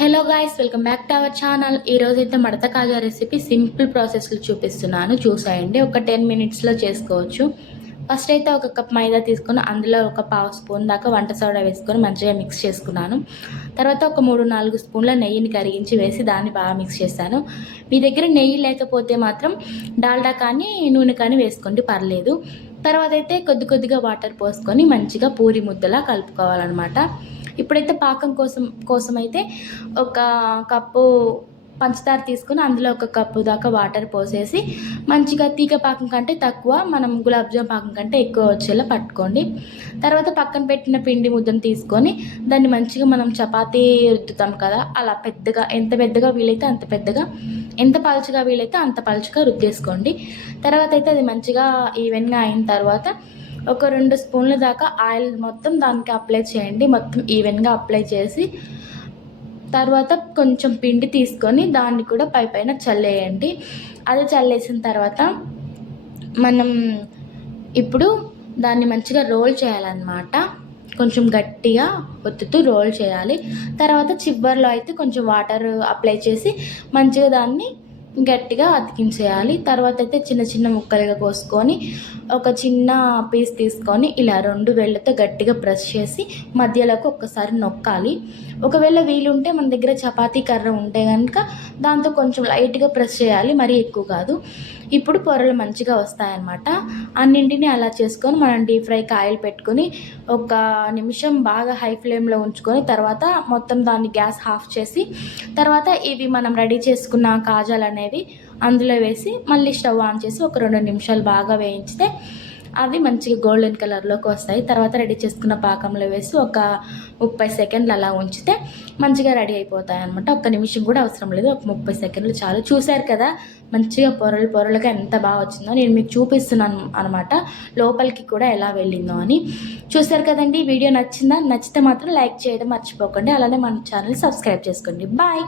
Hello guys welcome back to our channel ఈరోజు అయితే మడత కాజా రెసిపీ సింపుల్ ప్రాసెస్లు చూపిస్తున్నాను. చూసాయండి ఒక టెన్ మినిట్స్లో చేసుకోవచ్చు. ఫస్ట్ అయితే ఒక కప్ మైదా తీసుకొని అందులో ఒక పావు స్పూన్ దాకా వంట సోడా వేసుకొని మంచిగా మిక్స్ చేసుకున్నాను. తర్వాత ఒక మూడు నాలుగు స్పూన్ల నెయ్యిని కరిగించి వేసి దాన్ని బాగా మిక్స్ చేశాను. మీ దగ్గర నెయ్యి లేకపోతే మాత్రం డాల్డా కానీ నూనె కానీ వేసుకోండి పర్లేదు. తర్వాత అయితే కొద్ది కొద్దిగా వాటర్ పోసుకొని మంచిగా పూరి ముద్దలా కలుపుకోవాలన్నమాట. ఇప్పుడైతే పాకం కోసం కోసం అయితే ఒక కప్పు పంచదార తీసుకొని అందులో ఒక కప్పు దాకా వాటర్ పోసేసి మంచిగా తీగ పాకం కంటే తక్కువ మనం గులాబ్జామ్ పాకం కంటే ఎక్కువ వచ్చేలా పట్టుకోండి. తర్వాత పక్కన పెట్టిన పిండి ముద్దను తీసుకొని దాన్ని మంచిగా మనం చపాతీ రుద్దుతాం కదా అలా పెద్దగా ఎంత పెద్దగా వీలైతే అంత పెద్దగా ఎంత పలుచగా వీలైతే అంత పలుచగా రుద్దేసుకోండి. తర్వాత అయితే అది మంచిగా ఈవెన్గా అయిన తర్వాత ఒక రెండు స్పూన్ల దాకా ఆయిల్ మొత్తం దానికి అప్లై చేయండి. మొత్తం ఈవెన్గా అప్లై చేసి తర్వాత కొంచెం పిండి తీసుకొని దాన్ని కూడా పై పైన చల్లేయండి. అది చల్లేసిన తర్వాత మనం ఇప్పుడు దాన్ని మంచిగా రోల్ చేయాలన్నమాట. కొంచెం గట్టిగా ఒత్తుతూ రోల్ చేయాలి. తర్వాత చివరిలో అయితే కొంచెం వాటర్ అప్లై చేసి మంచిగా దాన్ని గట్టిగా అతికించేయాలి. తర్వాత అయితే చిన్న చిన్న ముక్కలుగా కోసుకొని ఒక చిన్న పీస్ తీసుకొని ఇలా రెండు వేళ్ళతో గట్టిగా ప్రెస్ చేసి మధ్యలోకి ఒక్కసారి నొక్కాలి. ఒకవేళ వీలుంటే మన దగ్గర చపాతీ కర్ర ఉంటే కనుక దాంతో కొంచెం లైట్గా ప్రెస్ చేయాలి మరీ ఎక్కువ కాదు. ఇప్పుడు పొరలు మంచిగా వస్తాయన్నమాట. అన్నింటినీ అలా చేసుకొని మనం డీప్ ఫ్రైకి ఆయిల్ పెట్టుకొని ఒక నిమిషం బాగా హై ఫ్లేమ్లో ఉంచుకొని తర్వాత మొత్తం దాన్ని గ్యాస్ ఆఫ్ చేసి తర్వాత ఇవి మనం రెడీ చేసుకున్న కాజాలు అనేవి అందులో వేసి మళ్ళీ స్టవ్ ఆన్ చేసి ఒక రెండు నిమిషాలు బాగా వేయించితే అవి మంచిగా గోల్డెన్ కలర్లోకి వస్తాయి. తర్వాత రెడీ చేసుకున్న పాకంలో వేసి ఒక ముప్పై సెకండ్లు అలా ఉంచితే మంచిగా రెడీ అయిపోతాయి అనమాట ఒక్క నిమిషం కూడా అవసరం లేదు. ఒక ముప్పై సెకండ్లు చాలు. చూశారు కదా మంచిగా పొరలు పొరలుగా ఎంత బాగా వచ్చిందో నేను మీకు చూపిస్తున్నాను అనమాట లోపలికి కూడా ఎలా వెళ్ళిందో అని. చూశారు కదండి వీడియో నచ్చిందా? నచ్చితే మాత్రం లైక్ చేయడం మర్చిపోకండి. అలానే మన ఛానల్ సబ్స్క్రైబ్ చేసుకోండి. బాయ్.